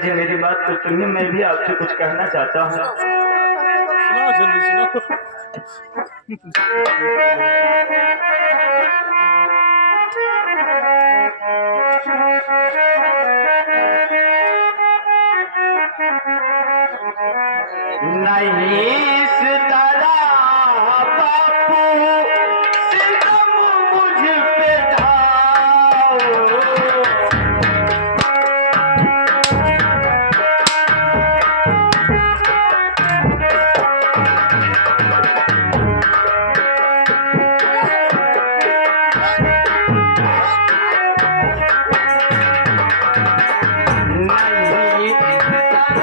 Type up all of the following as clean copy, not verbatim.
पिताजी मेरी बात तो सुनिए, मैं भी आपसे कुछ कहना चाहता हूँ। सुनाओ जल्दी सुनाओ। नहीं सितारा बापू सितम मुझ पे ढाओ, नहीं सितारा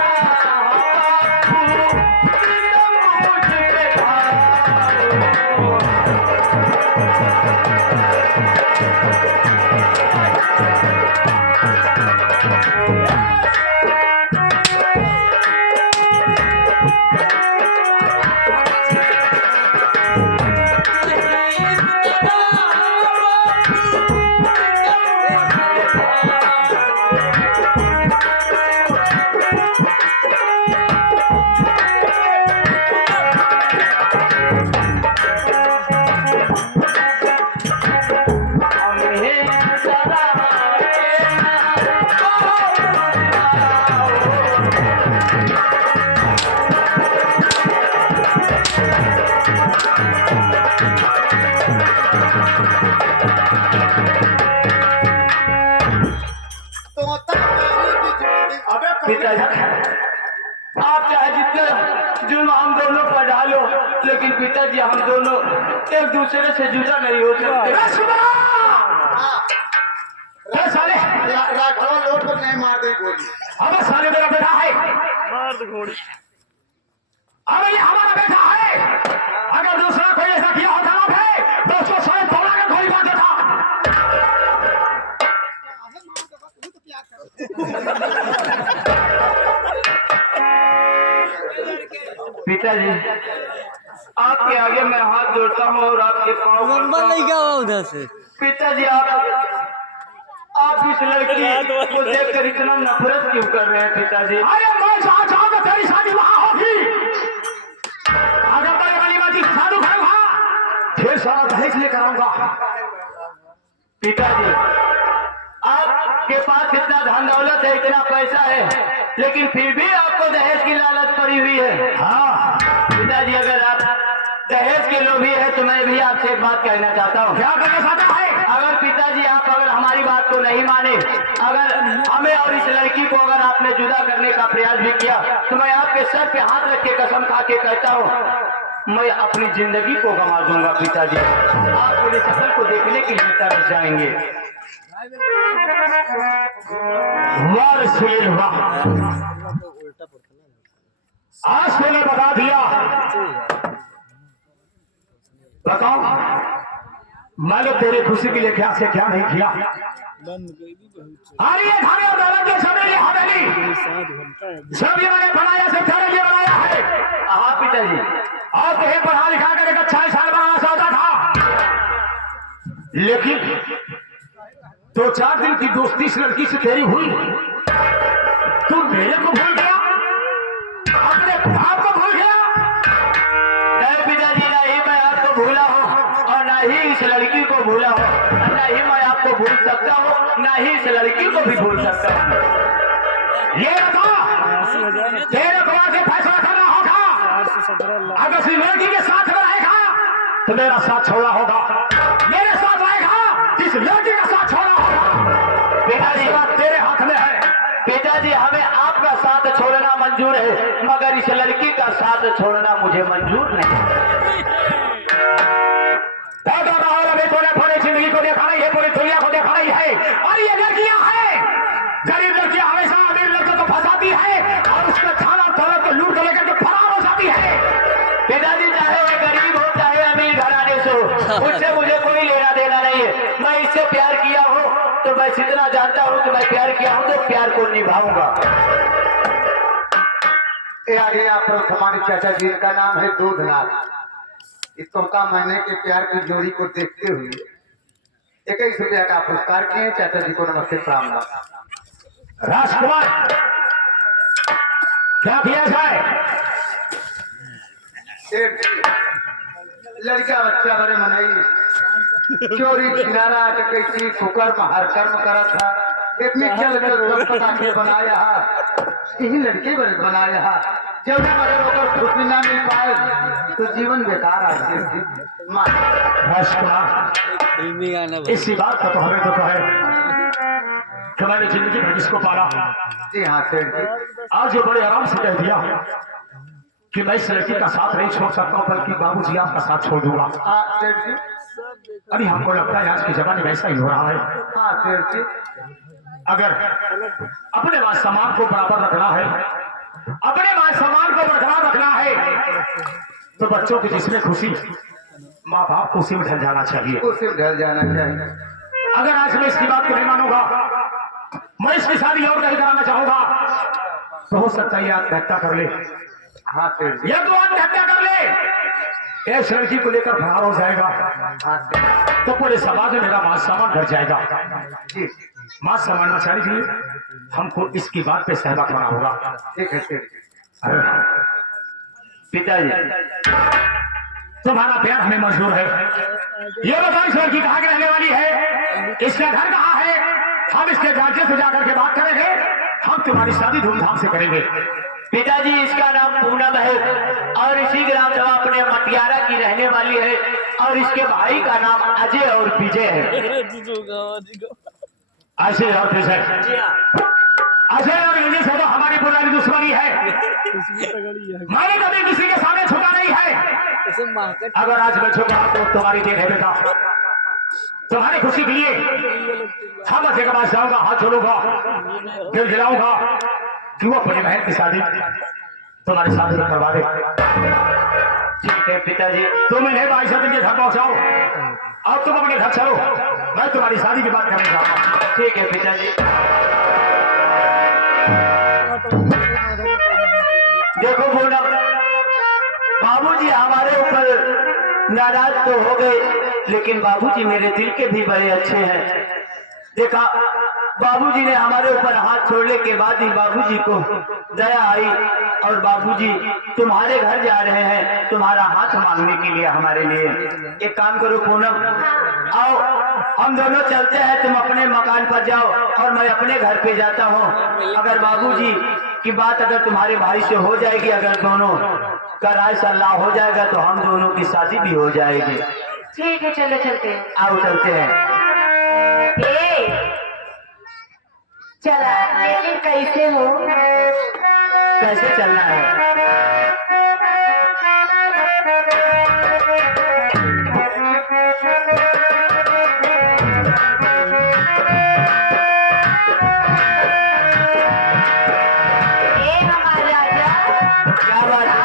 पिताजी, आप चाहे जितने जुल्म हम दोनों पर डालो, लेकिन पिताजी हम दोनों एक दूसरे से जुदा नहीं हो सकते। साले लोट को नहीं मार दे गोली। अब साले मेरा बेटा है, मार दो घोड़ी। अब ये हमारा बेटा है। अगर दूसरा कोई ऐसा किया होता ना है तो उसको शायद दौड़ा कर गोली मार देता। पिताजी, आपके आगे मैं हाथ जोड़ता हूँ और आपके पाँव उधर से। पिताजी, आप इस लड़की को देखकर इतना नफरत क्यों कर रहे हैं पिताजी? अरे मैं जहाँ चाहूँगा तेरी शादी वहाँ होगी। अगर तेरी वाली बात साधु करूँगा फिर सारा दहेज लेकर आऊंगा। पिताजी, आपके पास इतना धन दौलत है, इतना पैसा है, लेकिन फिर भी आपको दहेज की लालच पड़ी हुई है। हाँ पिताजी, अगर आप दहेज के लोभी है तो मैं भी आपसे एक बात कहना चाहता हूँ। क्या कहना चाहता है? अगर पिताजी आप अगर हमारी बात को नहीं माने, अगर हमें और इस लड़की को अगर आपने जुदा करने का प्रयास भी किया तो मैं आपके सर पे हाथ रख के कसम खा के कहता हूँ मैं अपनी जिंदगी को गंवा दूंगा। पिताजी, आप मेरी शक्ल को देखने के लिए तरस जाएंगे। आज मैंने बता दिया, बताओ मैंने तेरे खुशी के लिए क्या से क्या नहीं किया। अरे ये धाने और दौलत के सब ये हवेली सब ये मैंने बनाया, सब तेरे लिए बनाया है। हाँ पिताजी, और तुम्हें पढ़ा लिखा कर एक अच्छा इंसान बनाना चाहता था, लेकिन 2-4 दिन की दोस्ती इस लड़की से तेरी हुई, तू मेरे को भूल गया, अपने बाप को भूल गया। नहीं पिताजी, नहीं मैं आपको भूला हूँ और ना ही इस लड़की को भूला हूँ। ना ही मैं आपको भूल सकता हूँ, ना ही इस लड़की को भी भूल सकता हूँ। ये बता, तेरे को आगे फैसला करना होगा। अगर इस लड़की के साथ रहेगा तो मेरा साथ छोड़ा होगा, मेरे साथ रहेगा इस लड़की का साथ छोड़ा होगा। पिताजी, बात तेरे हाथ में है। पिताजी, हमें आपका साथ छोड़ना मंजूर है, मगर इस लड़की का साथ छोड़ना मुझे मंजूर नहीं। अभी तूने पूरी जिंदगी को देखा नहीं है, पूरी दुनिया को देखा नहीं है, और ये लड़कियां हैं, गरीब लड़कियां हमेशा अमीर लड़कों को फंसाती है और उसमें खाना दौलत को लूट लेकर के फरार हो जाती है। पिताजी, चाहे वो गरीब हो चाहे अमीर घराने से हो, उससे मुझे कोई लेना देना नहीं है। मैं इससे प्यार किया हूँ तो मैं इतना जानता हूँ कि मैं प्यार किया हूँ तो प्यार को निभाऊंगा। आगे आप हमारे चाचा जी का नाम है दूधनाथ। इस तोता महीने के प्यार की जोड़ी को देखते हुए 21 रुपया का पुरस्कार किए। चाचा जी को नमस्ते प्रणाम। राजकुमार, क्या किया जाए? सेठ जी, लड़का बच्चा बड़े मनाई चोरी छिनाना डकैती कुकर्म हर कर्म करा था इतनी चल कर पता के बनाया यही लड़के बनाया जब मगर होकर खुशी ना मिल पाए तो जीवन बेकार आ गया। राजकुमार, फिल्मी गाना इसी बात का तो हमें दुख है कि मैंने जिंदगी में किसको पाला। जी हाँ सेठ जी, आज ये बड़े आराम से कह दिया कि मैं इस लड़की का साथ नहीं छोड़ सकता हूँ, बल्कि बाबूजी आपका साथ छोड़ दूंगा। हाँ सेठ जी, अभी हमको लगता है आज के जमाने में ऐसा ही हो रहा है। हाँ सेठ जी, अगर अपने मान सम्मान को बराबर रखना है, अपने मान सम्मान को बरकरार रखना है, तो बच्चों की जिसमें खुशी, माँ बाप को उसी में ढल जाना चाहिए। उसे ढल जाना चाहिए। अगर आज मैं इसकी बात को नहीं मानूंगा, मैं इसकी शादी और नहीं कराना चाहूंगा, तो हो सकता है ये आत्महत्या कर ले। हाँ सेठ जी, यह तो आत्महत्या कर ले, इस लड़की को लेकर फरार हो जाएगा, हाँ सेठ तो पूरे समाज में मेरा मान सम्मान घट जाएगा। जी, मान सम्मान बचाने के लिए हमको इसकी बात पे सहमत होना होगा। ठीक है सेठ जी। अरे पिताजी, तुम्हारा प्यार हमें मंजूर है। ये बताओ इस लड़की कहाँ की रहने वाली है, इसका घर कहाँ है? हम इसके जाके से जाकर के बात करेंगे, हम तुम्हारी शादी धूमधाम से करेंगे। पिताजी, इसका नाम पूनम है और इसी ग्राम सभा अपने मटियारा की रहने वाली है और इसके भाई का नाम अजय और विजय है। अजय और विजय, अजय और विजय से तो हमारी पुरानी दुश्मनी है, मैंने कभी किसी के सामने झुका नहीं है। अगर आज मैं झुका तो तुम्हारी देर है बेटा, तुम्हारी खुशी के लिए हम अजय के पास जाऊंगा, हाथ जोड़ूंगा, दिल दिलाऊंगा कि वो अपनी बहन की शादी तुम्हारे साथ ही करवा दे। ठीक है पिताजी। तुम इन्हें भाई साहब के घर पहुंचाओ, अब तुम अपने घर चलो, मैं तुम्हारी शादी की बात करने जा रहा हूं। ठीक है पिताजी। देखो पूनम, बाबूजी हमारे ऊपर नाराज तो हो गए, लेकिन बाबूजी मेरे दिल के भी बड़े अच्छे हैं। देखा, बाबूजी ने हमारे ऊपर हाथ छोड़ने के बाद ही बाबूजी को दया आई और बाबूजी तुम्हारे घर जा रहे हैं तुम्हारा हाथ मांगने के लिए हमारे लिए। एक काम करो पूनम, आओ हम दोनों चलते हैं, तुम अपने मकान पर जाओ और मैं अपने घर पे जाता हूँ। अगर बाबूजी की बात अगर तुम्हारे भाई से हो जाएगी, अगर दोनों का राय सलाह हो जाएगा तो हम दोनों की शादी भी हो जाएगी। ठीक है, चलो चलते हैं। आओ चलते हैं। चला, लेकिन कैसे हो? कैसे चलना है? हमारा राजा क्या बात है?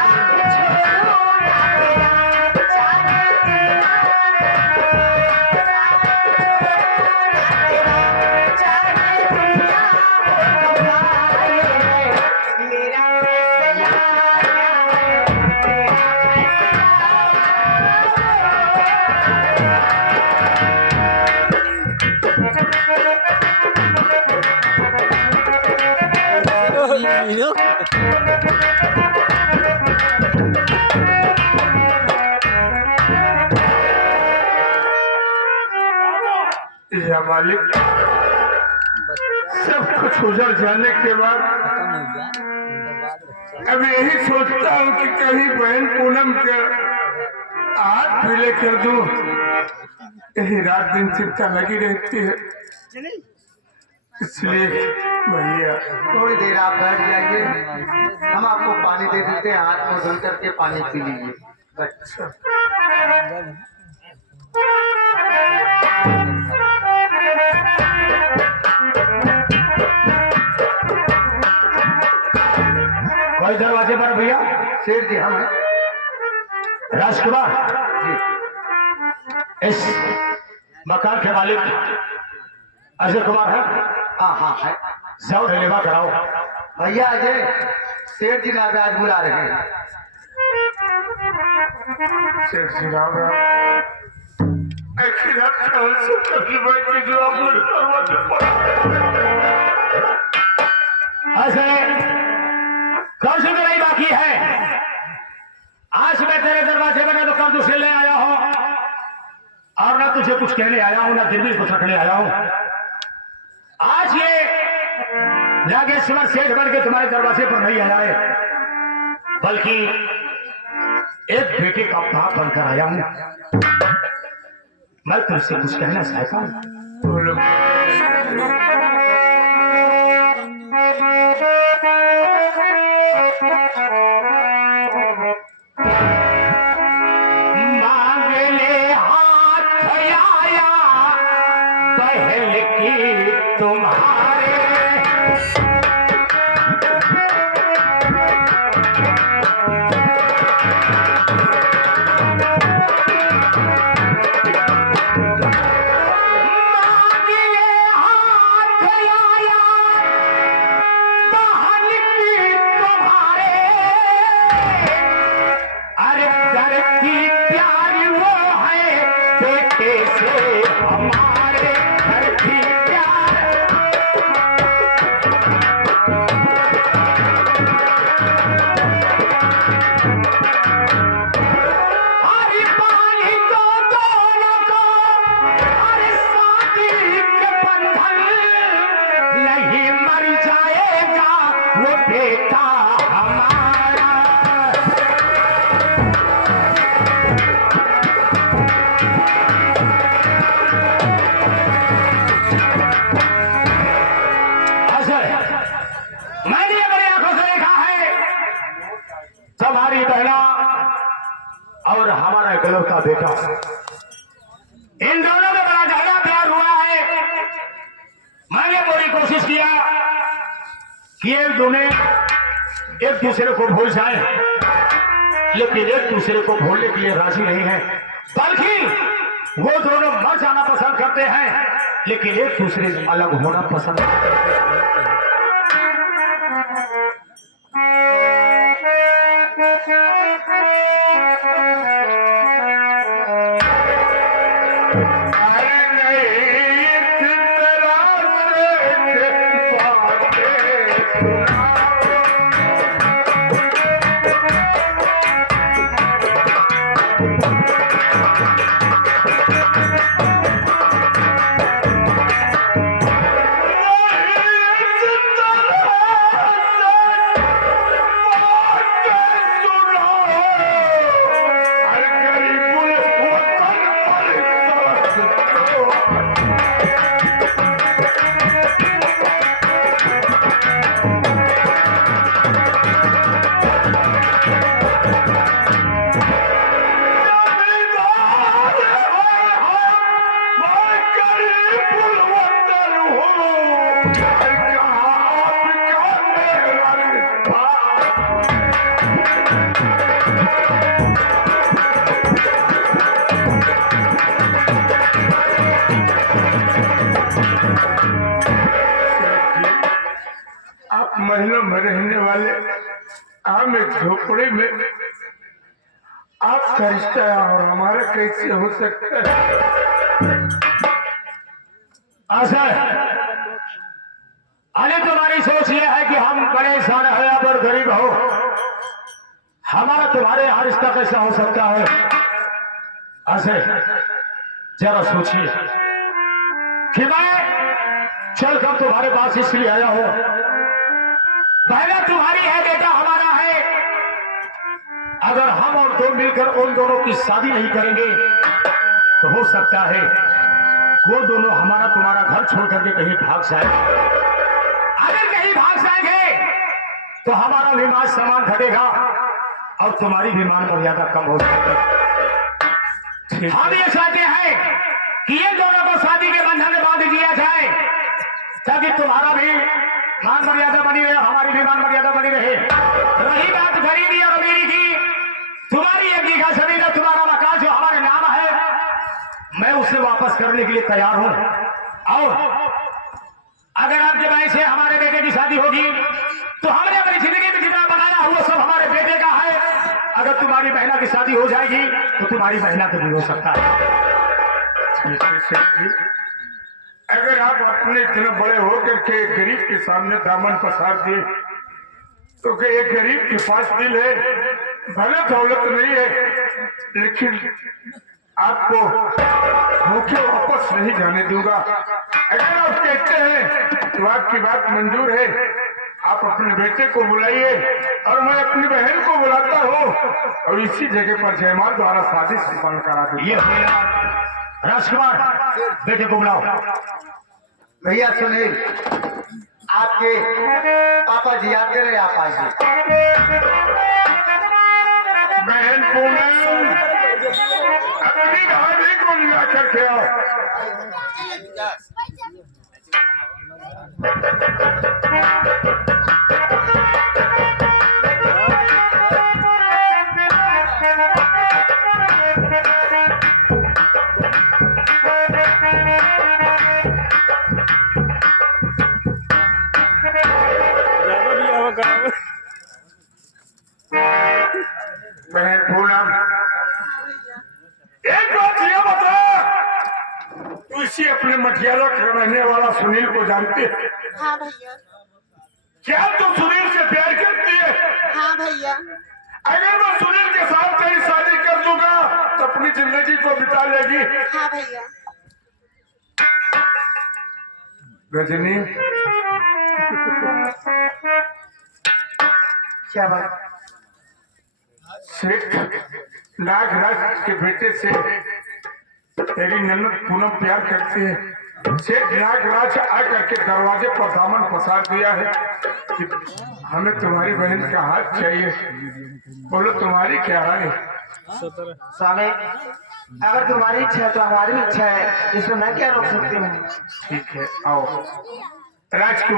या मालिक, सब कुछ उजड़ जाने के बाद अब यही सोचता हूँ कि कहीं बहन पूनम के हाथ भी लेकर दूं। यही रात दिन चिंता लगी रहती है, इसलिए भैया थोड़ी देर आप बैठ जाइए, हम आपको पानी दे देते हैं, हाथ मुंह धुल करके पानी पी लीजिए। अच्छा कोई दरवाजे पर भैया? शेर जी हम हैं। राजकुमार, जी इस मकान के मालिक अजय कुमार है? हाँ हाँ है जाओ लेवा कराओ। भैया अजय, शेर जी नाग आज बुला रहे हैं। शेर जी राम राम। अजय, कौन सी लड़ाई बाकी है? आज मैं तेरे दरवाजे में ना तो कल दूसरे ले आया हूं, और ना तुझे कुछ कहने आया हूं, ना दिल भी कुछ रखने आया हूं। आज ये नागेश्वर सेठ बन के तुम्हारे दरवाजे पर नहीं आया है, बल्कि एक बेटे का बाप बनकर आया हूं। मैं तुमसे कुछ कहना चाहता हूं। मांगले हाथ आया पहल की तुम्हारे, तुम्हारी बहना और हमारा इकलौता बेटा, इन दोनों में बड़ा गहरा प्यार हुआ है। मैंने पूरी कोशिश किया कि ये दोनों एक दूसरे को भूल जाए, लेकिन एक दूसरे को भूलने के लिए राजी नहीं है, बल्कि वो दोनों मर जाना पसंद करते हैं, लेकिन एक दूसरे से अलग होना पसंद नहीं करते। महलों में रहने वाले आम एक झोपड़ी में आपका रिश्ता और हमारा कैसे हो सकता है? अरे तुम्हारी सोच यह है कि हम बड़े इंसान है और गरीब हो, हमारा तुम्हारे यहाँ रिश्ता कैसा हो सकता है? ऐसे जरा सोचिए कि मैं चलकर तुम्हारे पास इसलिए आया हूं, पहला तुम्हारी है, बेटा हमारा है। अगर हम और तुम मिलकर उन दोनों की शादी नहीं करेंगे तो हो सकता है वो दोनों हमारा तुम्हारा घर छोड़ करके कहीं भाग जाए। अगर कहीं भाग जाएंगे तो हमारा भी मान सम्मान घटेगा और तुम्हारी भी मान मर्यादा कम हो जाएगी। हम ये चाहते हैं कि ये दोनों को शादी के बंधन में बांध दिया जाए, ताकि तुम्हारा भी मान मर्यादा बनी रहे, हमारी भी मान मर्यादा बनी रहे। रही बात गरीबी और अमीरी की, तुम्हारी एक बीघा जमीन है, तुम्हारा मकान जो हमारे नाम है, मैं उसे वापस करने के लिए तैयार हूं। और अगर आपके भाई से हमारे बेटे की शादी होगी तो हमने अपनी जिंदगी में जितना बनाया हुआ सब हमारे बेटे का है। अगर तुम्हारी बहना की शादी हो जाएगी तो तुम्हारी बहना को भी हो सकता है। अगर आप अपने इतने बड़े होकर के गरीब के सामने दामन पसार दिए तो कि एक गरीब के पास दिल है, भले दौलत नहीं है, लेकिन आपको भूखे वापस नहीं जाने दूंगा। अगर आप कहते हैं तो आपकी बात मंजूर है, आप अपने बेटे को बुलाइए और मैं अपनी बहन को बुलाता हूँ और इसी जगह पर जयमाल द्वारा शादी संपन्न करा दूँ। ये राजकुमार, बेटे को बुलाओ। भैया सुनील, आपके पापा जी आते रहे, आप आइए। बहन पूनम, अपनी भाभी को मिला करके आओ। ज्यादा भी आवा काम बहन पूनम, एक बात ये बता, तू इसी अपने मठियाला का रहने वाला सुनील को जानती है? हाँ भैया। क्या तू सुनील से प्यार करती है? हाँ भैया। अगर मैं सुनील के साथ तेरी शादी कर दूंगा तो अपनी जिंदगी को बिता लेगी। हाँ भैया। रजनी, क्या बात? सेठ नागराज के बेटे से तेरी ननद पूनम प्यार करती है। सेठ नागराज आकर के दरवाजे पर दामन पसार दिया है कि हमें तुम्हारी बहन का हाथ चाहिए। बोलो तुम्हारी क्या राय? 17 स्वामी, अगर तुम्हारी इच्छा है तो हमारी इच्छा है, इसमें मैं क्या रोक सकती हूँ? ठीक है, आओ। राजकुमार